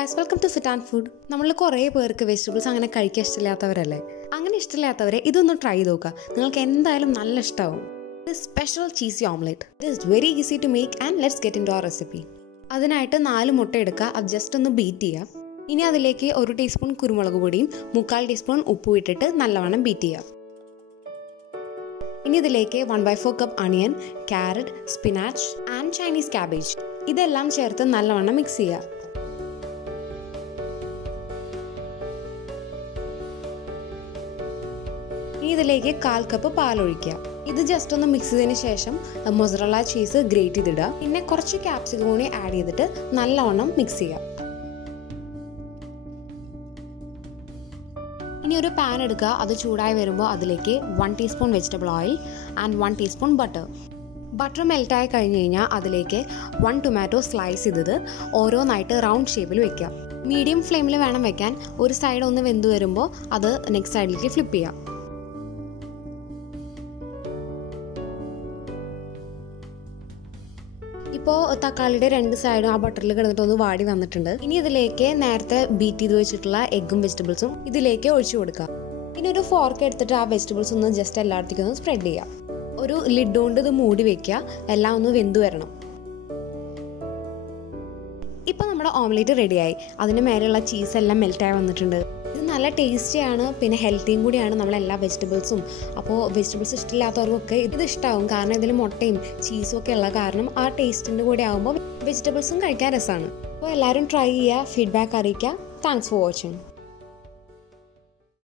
guys, welcome to Sit and Food. നമ്മൾ കുറേ പേർക്ക് വെജിറ്റബിൾസ് അങ്ങനെ കഴിക്കാൻ ഇഷ്ടമില്ലാത്തവരല്ലേ? അങ്ങനെ ഇഷ്ടമില്ലാത്തവരെ ഇതൊന്ന് ട്രൈ ചെയ്ത് നോക്കുക. നിങ്ങൾക്ക് എന്തായാലും നല്ല ഇഷ്ടമാവും. This special cheesy omelette. It is very easy to make and let's get into our recipe. അതിനായിട്ട് 4 മുട്ട എടുക്കുക. അത് ജസ്റ്റ് ഒന്ന് ബീറ്റ് ചെയ്യുക. ഇനി അതിലേക്ക് 1 ടീസ്പൂൺ കുരുമുളക് പൊടിയും 1/4 ടീസ്പൂൺ ഉപ്പും ഇട്ടിട്ട് നല്ലവണ്ണം ബീറ്റ് ചെയ്യുക. ഇനി ഇതിലേക്ക് 1/4 cup onion, carrot, spinach and Chinese cabbage ഇതെല്ലാം ചേർത്ത് നല്ലവണ്ണം മിക്സ് ചെയ്യുക. ഇനി ഇതിലേക്ക് 1/4 കപ്പ് പാലൊഴിക്കുക. ഇത് ജസ്റ്റ് ഒന്ന് മിക്സ് ചെയ്തതിന് ശേഷം മൊസറല്ല ചീസ് ഗ്രേറ്റ് ചെയ്തിടുക. പിന്നെ കുറച്ച് ക്യാപ്സിക്കം കൂടി ആഡ് ചെയ്തിട്ട് നല്ലവണ്ണം മിക്സ് ചെയ്യുക. ഇനി ഒരു പാൻ എടുക്കുക. അത് ചൂടായി വരുമ്പോൾ അതിലേക്ക് 1 teaspoon vegetable oil and 1 teaspoon butter. Butter മെൽറ്റായി കഴിഞ്ഞ് കഴിഞ്ഞാൽ അതിലേക്ക് 1 ടൊമാറ്റോ സ്ലൈസ് ചെയ്തത് ഓരോന്നായിട്ട് റൗണ്ട് ഷേപ്പിൽ വെക്കുക. മീഡിയം ഫ്ലെയിമിൽ വേണം വെക്കാൻ. ഒരു സൈഡ് ഒന്ന് വെന്ത് വരുമ്പോൾ അത് നെക്സ്റ്റ് സൈഡിലേക്ക് ഫ്ലിപ്പ് ചെയ്യാം. ഇപ്പോൾ തക്കാളിയുടെ 2 സൈഡും ആ ബട്ടറിൽ കിടന്നിട്ട് ഒന്ന് വാടി വന്നിട്ടുണ്ട്. ഇനി ഇതിലേക്ക് നേരത്തെ ബീറ്റ് ചെയ്ത് വെച്ചിട്ടുള്ള എഗ്ഗും വെജിറ്റബിൾസും ഇതിലേക്ക് ഒഴിച്ചു കൊടുക്കുക. ഇനി ഒരു ഫോർക്ക് എടുത്തിട്ട് ആ വെജിറ്റബിൾസ് ഒന്ന് ജസ്റ്റ് എല്ലായിടത്തേക്കും ഒന്ന് സ്പ്രെഡ് ചെയ്യുക. ഒരു ലിഡ് കൊണ്ട് ഇത് മൂടി വെക്കുക. എല്ലാം ഒന്ന് വെന്ത് വരണം. ഇപ്പോൾ നമ്മുടെ ഓംലെറ്റ് റെഡിയായി. അതിന് മേലെയുള്ള ചീസ് എല്ലാം മെൽറ്റായി വന്നിട്ടുണ്ട്. ഇത് നല്ല ടേസ്റ്റിയാണ്, പിന്നെ ഹെൽത്തിയും കൂടിയാണ് നമ്മളെല്ലാ വെജിറ്റബിൾസും. അപ്പോൾ വെജിറ്റബിൾസ് ഇഷ്ടമില്ലാത്തവർക്കൊക്കെ ഇത് ഇഷ്ടമാവും. കാരണം ഇതിൽ മുട്ടയും ചീസും ഒക്കെ ഉള്ള കാരണം ആ ടേസ്റ്റിൻ്റെ കൂടെ ആകുമ്പോൾ വെജിറ്റബിൾസും കഴിക്കാൻ രസമാണ്. അപ്പോൾ എല്ലാവരും ട്രൈ ചെയ്യുക, ഫീഡ്ബാക്ക് അറിയിക്കുക. Thanks for watching.